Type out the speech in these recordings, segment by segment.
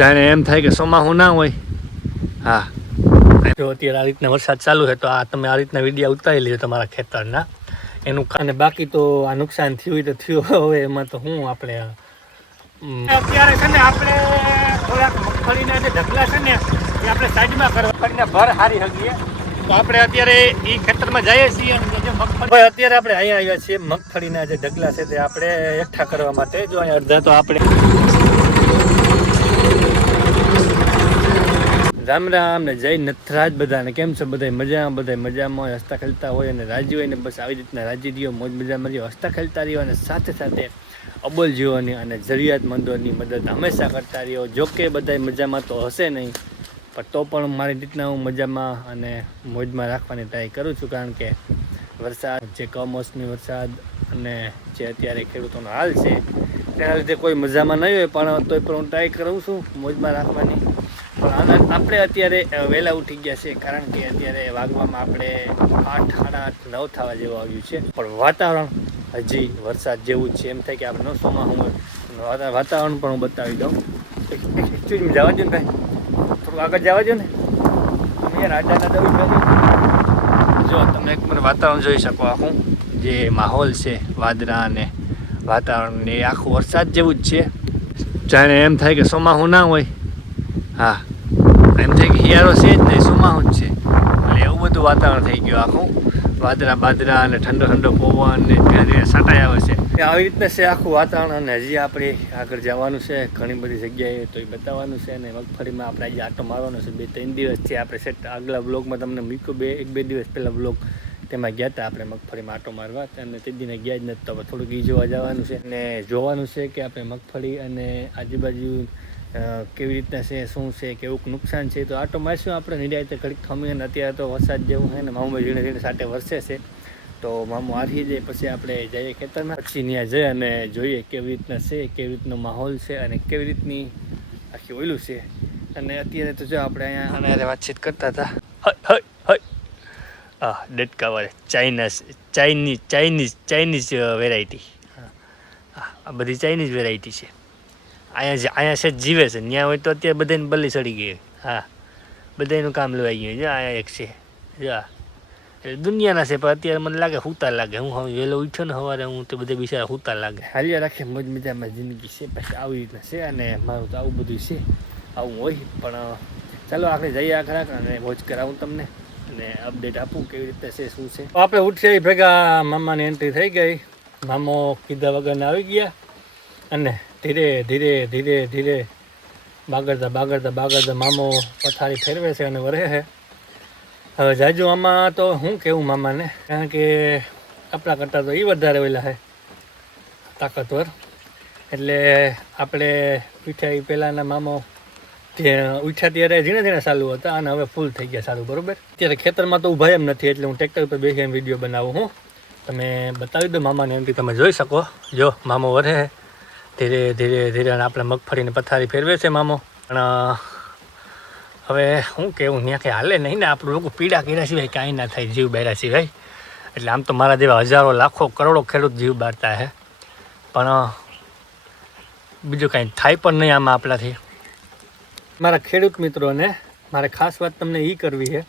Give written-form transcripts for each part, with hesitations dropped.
જાણે એમ થાય કે ચોમાસું ના હોય. હા, જો અત્યારે આ રીતના વરસાદ ચાલુ છે તો આ તમે આ રીતના વિડીયો ઉતારી લેજો તમારા ખેતરના એનું. અને બાકી તો આ નુકસાન થયું હોય તો થયું, હવે એમાં તો હું આપણે અત્યારે છે ને આપણે થોડાક મગફળીના જે ઢગલા છે ને એ આપણે સાઈડમાં કરવા ભર હારી શકીએ. તો આપણે અત્યારે એ ખેતરમાં જઈએ છીએ અને જે મગફળી અત્યારે આપણે અહીંયા આવ્યા છીએ મગફળીના જે ઢગલા છે તે આપણે એકઠા કરવા માટે. જો અહીંયા અડધા તો આપણે રામ રામ ને જય નથરાજ બધાને. કેમ છે બધા મજામાં? બધા મજામાં હોય, હસતા ખેલતા હોય અને રાજી હોય ને બસ આવી રીતના રાજી રહ્યો, મોજ મજામાં રહ્યો, હસતા ખેલતા રહ્યો અને સાથે સાથે અબોલ જીવોની અને જરૂરિયાતમંદોની મદદ હંમેશા કરતા રહ્યો. જોકે બધા મજામાં તો હશે નહીં, પણ તો પણ મારી રીતના હું મજામાં અને મોજમાં રાખવાની ટ્રાય કરું છું. કારણ કે વરસાદ જે કમોસમી વરસાદ અને જે અત્યારે ખેડૂતોનો હાલ છે તેના લીધે કોઈ મજામાં નહીં હોય, પણ તોય પણ હું ટ્રાય કરું છું મોજમાં રાખવાની. પણ આપણે અત્યારે વહેલા ઉઠી ગયા છે કારણ કે અત્યારે વાગવામાં આપણે 8, સાડા 8, 9 થવા જેવું આવ્યું છે. પણ વાતાવરણ હજી વરસાદ જેવું જ છે. એમ થાય કે આપણે નવસોમાં હું વાતાવરણ પણ હું બતાવી દઉં. એકચ્યુઅલી જવા દો ને ભાઈ, થોડું આગળ જવા દો ને. તમે યાર આડા દઉં જો તમે એક મને વાતાવરણ જોઈ શકો. આખું જે માહોલ છે વાદળા અને વાતાવરણ એ આખું વરસાદ જેવું જ છે. જાણે એમ થાય કે ચોમાસું ના હોય. હા, એમ થાય કે હિયારો છે જ નહીં, ચોમાસું જ છે. એટલે એવું બધું વાતાવરણ થઈ ગયું આખું. વાદળા અને ઠંડો ઠંડો પવન ને ધીરે ધીરે સાટાઈ આવે છે. આવી રીતના છે આખું વાતાવરણ. અને હજી આપણે આગળ જવાનું છે ઘણી બધી જગ્યાએ, તો એ બતાવવાનું છે. અને મગફળીમાં આપણે આજે આટો મારવાનો છે. 2-3 દિવસથી આપણે સેટ આગલા બ્લોગમાં તમને મૂક્યો 1-2 દિવસ પહેલાં બ્લોગ, તેમાં ગયા હતા આપણે મગફળીમાં આટો મારવા. અને તે દિને ગયા જ નથી, તો થોડુંક એ જોવા જવાનું છે. અને જોવાનું છે કે આપણે મગફળી અને આજુબાજુ કેવી રીતના છે, શું છે, કેવું નુકસાન છે. તો આટો મારશું આપણે નિરાયતે ઘડીક થમી. અને અત્યારે તો વરસાદ જેવું છે ને મામું ઝીણે ઝીણે સાથે વરસે છે. તો મામું આરી જાય પછી આપણે જઈએ ખેતરમાં, પછી ત્યાં જઈ અને જોઈએ કેવી રીતના છે, કેવી રીતનો માહોલ છે અને કેવી રીતની આખી ઓયલું છે. અને અત્યારે તો જો આપણે અહીંયા અને વાતચીત કરતા હતા. ડટકા વાળે ચાઇનીઝ વેરાયટી. આ બધી ચાઇનીઝ વેરાયટી છે. અહીંયા છે જીવે છે, ત્યાં હોય તો અત્યારે બધાને બલ્લી ચડી ગઈ. હા, બધાનું કામ લેવાઈ ગયું છે. અહીંયા એક છે જો, એટલે દુનિયાના છે. પણ અત્યારે મને લાગે હુતા લાગે. હું વહેલો ઉઠ્યો ને સવારે, હું તો બધા બિચારા હુતા લાગે. હાલ્યા રાખે મોજ મજામાં જિંદગી છે. પછી આવી રીતના છે. અને મારું તો આવું બધું છે, આવું હોય. પણ ચાલો આપણે જઈએ આગળ અને મોજ કરાવું તમને અને અપડેટ આપું કેવી રીતે છે, શું છે. આપણે ઉઠીએ ભેગા મામાની એન્ટ્રી થઈ ગઈ. મામો કીધા વગરના આવી ગયા અને ધીરે ધીરે ધીરે ધીરે બાગડતા મામો પથારી ફેરવે છે અને વરે છે. હવે જાજુ આમાં તો હું કેવું મામાને, કારણ કે આપણા કરતાં તો એ વધારે ઓલા છે તાકાતવર. એટલે આપણે ઉઠ્યા પહેલાંના મામો ઉઠ્યા ત્યારે ઝીણા ઝીણા ચાલુ હતા અને હવે ફૂલ થઈ ગયા સારું. બરાબર, અત્યારે ખેતરમાં તો ઊભા એમ નથી, એટલે હું ટ્રેક્ટર પર બેસીને વિડીયો બનાવું. હું તમે બતાવી દો મામાને એમથી તમે જોઈ શકો. જો મામો વરે ધીરે ધીરે ધીરે આપણે મગફળીની પથારી ફેરવે છે મામો. પણ હવે શું કેવું, ત્યાં કંઈ હાલે નહીં ને. આપણું લોકો પીડા કર્યા સિવાય કાંઈ ના થાય, જીવ બાર્યા સિવાય. એટલે આમ તો મારા જેવા હજારો લાખો કરોડો ખેડૂત જીવ બારતા હે, પણ બીજું કાંઈ થાય પણ નહીં આમાં આપણાથી. મારા ખેડૂત મિત્રોને મારે ખાસ વાત તમને એ કરવી છે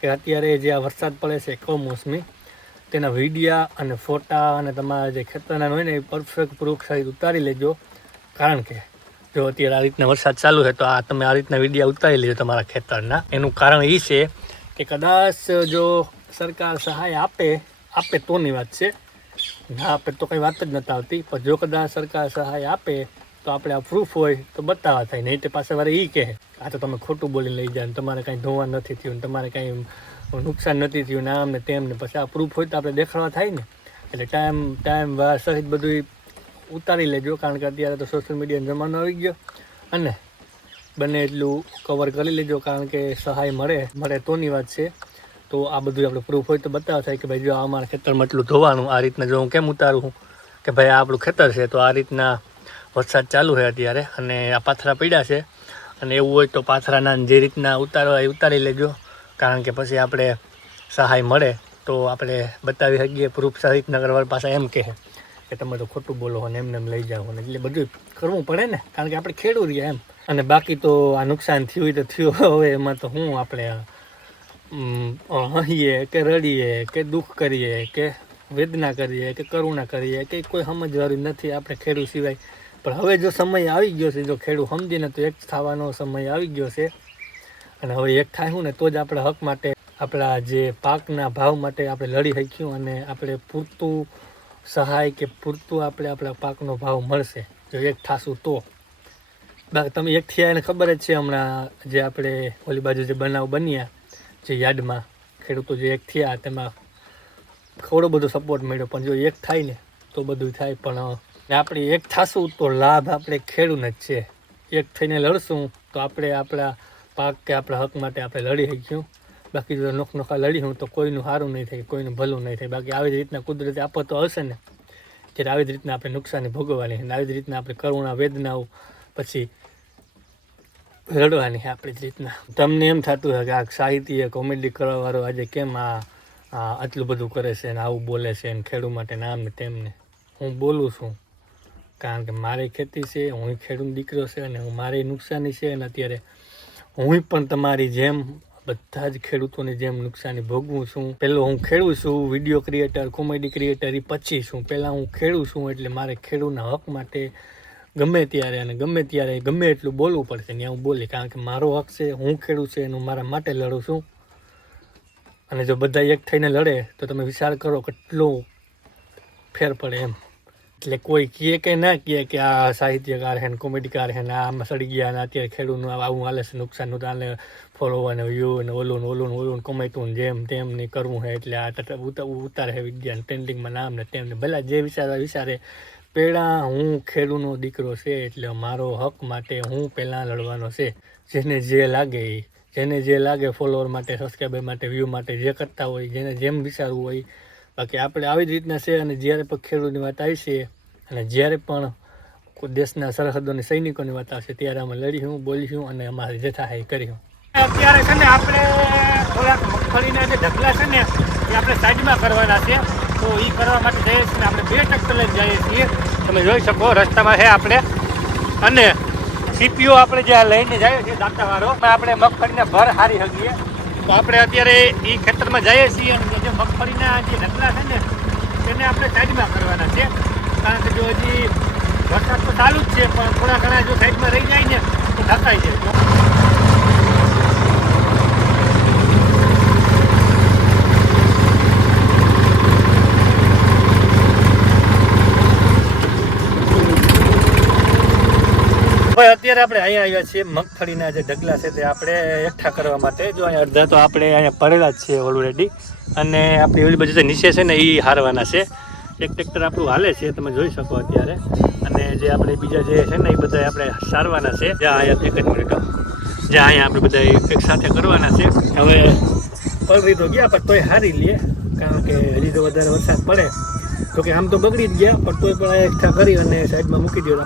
કે અત્યારે જે આ વરસાદ પડે છે કમોસમી, તેના વિડીયા અને ફોટા અને તમારા જે ખેતરના હોય ને એ પરફેક્ટ પ્રૂફ સહિત ઉતારી લેજો. કારણ કે જો અત્યારે આ રીતના વરસાદ ચાલુ છે તો આ તમે આ રીતના વિડીયા ઉતારી લેજો તમારા ખેતરના. એનું કારણ એ છે કે કદાચ જો સરકાર સહાય આપે તોની વાત છે, ના આપે તો કંઈ વાત જ નથી આવતી. પણ જો કદાચ સરકાર સહાય આપે તો આપણે આ પ્રૂફ હોય તો બતાવવા થાય. નહીં તો પાસે વારે એ કહે આ તો તમે ખોટું બોલીને લઈ જાય, તમારે કાંઈ ધોવા નથી થયું, તમારે કાંઈ નુકસાન નથી થયું ને આમ ને તેમ ને. પછી આ પ્રૂફ હોય તો આપણે દેખાડવા થાય ને. એટલે ટાઈમ વાર સહિત બધું ઉતારી લેજો. કારણ કે અત્યારે તો સોશિયલ મીડિયાનો જમાનો આવી ગયો અને બને એટલું કવર કરી લેજો. કારણ કે સહાય મળે તોની વાત છે. તો આ બધું આપણે પ્રૂફ હોય તો બતાવવા થાય કે ભાઈ જો અમારા ખેતરમાં એટલું ધોવાનું. આ રીતના જો હું કેમ ઉતારું કે ભાઈ આ આપણું ખેતર છે, તો આ રીતના વરસાદ ચાલુ છે અત્યારે અને આ પાથરા પડ્યા છે. અને એવું હોય તો પાથરાના જે રીતના ઉતારવા એ ઉતારી લેજો. કારણ કે પછી આપણે સહાય મળે તો આપણે બતાવી શકીએ પ્રૂફ સહિત. નગરવાળા પાસે એમ કહે કે તમે તો ખોટું બોલો અને એમને એમ લઈ જાઓ ને, એટલે બધું કરવું પડે ને, કારણ કે આપણે ખેડૂત રહ્યા એમ. અને બાકી તો આ નુકસાન થયું તો થયું, હવે એમાં તો હું આપણે હસીએ કે રડીએ કે દુઃખ કરીએ કે વેદના કરીએ કે કરુણા કરીએ કે કોઈ સમજવાળું નથી આપણે ખેડૂત સિવાય. પણ હવે જો સમય આવી ગયો છે, જો ખેડૂત સમજીને તો એક થવાનો સમય આવી ગયો છે. અને હવે એક થાય ને તો જ આપણા હક માટે, આપણા જે પાકના ભાવ માટે આપણે લડી શક્યું અને આપણે પૂરતું સહાય કે પૂરતું આપણે આપણા પાકનો ભાવ મળશે જો એક થાશું તો. તમે એક થયા એને ખબર જ છે, હમણાં જે આપણે ઓલી બાજુ જે બનાવ બન્યા જે યાર્ડમાં ખેડૂતો જે એક થયા તેમાં થોડો બધો સપોર્ટ મળ્યો. પણ જો એક થાય ને તો બધું થાય. પણ આપણે એક થાશું તો લાભ આપણે ખેડૂતને જ છે. એક થઈને લડશું તો આપણે આપણા પાક કે આપણા હક માટે આપણે લડી શક્યું. બાકી જો નોખા લડીશું તો કોઈનું સારું નહીં થાય, કોઈનું ભલું નહીં થાય. બાકી આવી જ રીતના કુદરતી આફતો હશે ને ત્યારે આવી જ રીતના આપણે નુકસાની ભોગવવાની, અને આવી જ રીતના આપણે કરુણા વેદનાઓ પછી રડવાની આપણી જ રીતના. તમને એમ થતું હોય કે આ સાહિત્ય કોમેડી કરવાવાળો આજે કેમ આટલું બધું કરે છે ને આવું બોલે છે ને ખેડૂત માટે નામ ને તેમને. હું બોલું છું કારણ કે મારી ખેતી છે, હું ખેડૂત દીકરો છે અને મારી નુકસાની છે. અને અત્યારે હું પણ તમારી જેમ બધા જ ખેડૂતોની જેમ નુકસાની ભોગવું છું. પહેલો હું ખેડૂત છું, વિડીયો ક્રિએટર, કોમેડી ક્રિએટર એ પછી છું. પહેલાં હું ખેડૂત છું એટલે મારે ખેડૂતના હક માટે ગમે ત્યારે અને ગમે ત્યારે ગમે એટલું બોલવું પડશે ને હું બોલી, કારણ કે મારો હક છે, હું ખેડૂત છે એનું મારા માટે લડું છું. અને જો બધા એક થઈને લડે તો તમે વિચાર કરો કેટલો ફેર પડે એમ. એટલે કોઈ કહે કે ના કહે કે આ સાહિત્યકાર છે ને કોમેડીકાર છે ને આમાં સડી ગયા અને અત્યારે ખેડૂતનું આવું હાલે છે, નુકસાનનું તો આને ફોલો અને વ્યૂ ને ઓલું કમાઈતું જેમ તેમ નહીં કરવું છે એટલે આ ઉતારે છે વિજ્ઞાન ટ્રેન્ડિંગમાં નામ ને તેમને. ભલા જે વિચારે પહેલાં હું ખેડૂતનો દીકરો છે એટલે મારો હક માટે હું પહેલાં લડવાનો છે. જેને જે લાગે ફોલોવર માટે, સબસ્ક્રાઈબર માટે, વ્યૂ માટે જે કરતા હોય, જેને જેમ વિચારવું હોય. બાકી આપણે આવી જ રીતના છે. અને જ્યારે પણ ખેડૂતની વાત આવી છે અને જ્યારે પણ દેશના સરહદોની સૈનિકોની વાત આવશે ત્યારે અમે લડીશું, બોલીશું અને અમારી જે થાય એ કરીશું. અત્યારે છે ને આપણે થોડાક મગફળીના જે ઢગલા છે ને એ આપણે સાઈડમાં કરવાના છે. તો એ કરવા માટે જઈએ છીએ ને આપણે 2 ટ્રેક્ટર લઈને જઈએ છીએ. તમે જોઈ શકો રસ્તામાં છે આપણે. અને સીપીઓ આપણે જ્યાં લઈને જઈએ છીએ દાંતાવાળો, આપણે મગફળીના ભર હારી શકીએ. તો આપણે અત્યારે એ ખેતરમાં જઈએ છીએ અને જે મગફળીના જે ઢગલા છે ને તેને આપણે સાઈડમાં કરવાના છે. કારણ કે જો હજી વરસાદ તો ચાલુ જ છે પણ થોડા ઘણા જો સાઈડમાં રહી જાય ને તો ઢકાઈ જાય. ભાઈ અત્યારે આપણે અહીંયા આવ્યા છીએ મગફળીના જે ઢગલા છે તે આપણે એકઠા કરવા માટે. જો અહીંયા અડધા તો આપણે અહીંયા પડેલા જ છે ઓલરેડી અને આપણી ઓલી બાજુ જે નીચે છે ને એ હારવાના છે. એક ટ્રેક્ટર આપણું હાલે છે તમે જોઈ શકો અત્યારે. અને જે આપણે બીજા જે છે ને એ બધા આપણે સારવાના છે. જ્યાં અહીંયા 1 જ મિનિટ, જ્યાં અહીંયા આપણે બધા એક સાથે કરવાના છે. હવે પલરી તો ગયા પણ તોય હારી લઈએ કારણ કે હજી તો વધારે વરસાદ પડે તો કે આમ તો બગડી જ ગયા પણ તોય પણ આ એકઠા કરી અને સાઈડમાં મૂકી દો.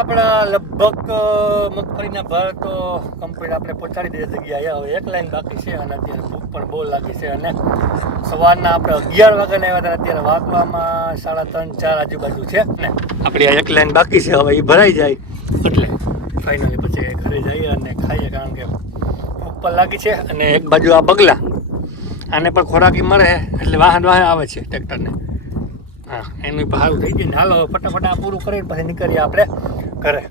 આપણા લગભગ મગફળીના ભાર તો કમ્પ્લીટ આપણે પહોંચાડી દીધી જગ્યાએ. હવે એક લાઈન બાકી છે અને અત્યારે ભૂખ પણ બહુ લાગી છે. અને સવારના આપણે 11 વાગ્યાના આવ્યા હતા, અત્યારે વાગવામાં 3:30-4 આજુબાજુ છે ને. આપણી આ એક લાઈન બાકી છે, હવે એ ભરાઈ જાય એટલે ફાઇનલી પછી ઘરે જઈએ અને ખાઈએ, કારણ કે ભૂખ પણ લાગી છે. અને એક બાજુ આ બગલા, આને પણ ખોરાકી મળે એટલે વાહન આવે છે ટ્રેક્ટરને. હા, એનું ભાડું થઈ ગયું ને. હાલો ફટાફટ આ પૂરું કરીને પછી નીકળીએ આપણે ઘરે.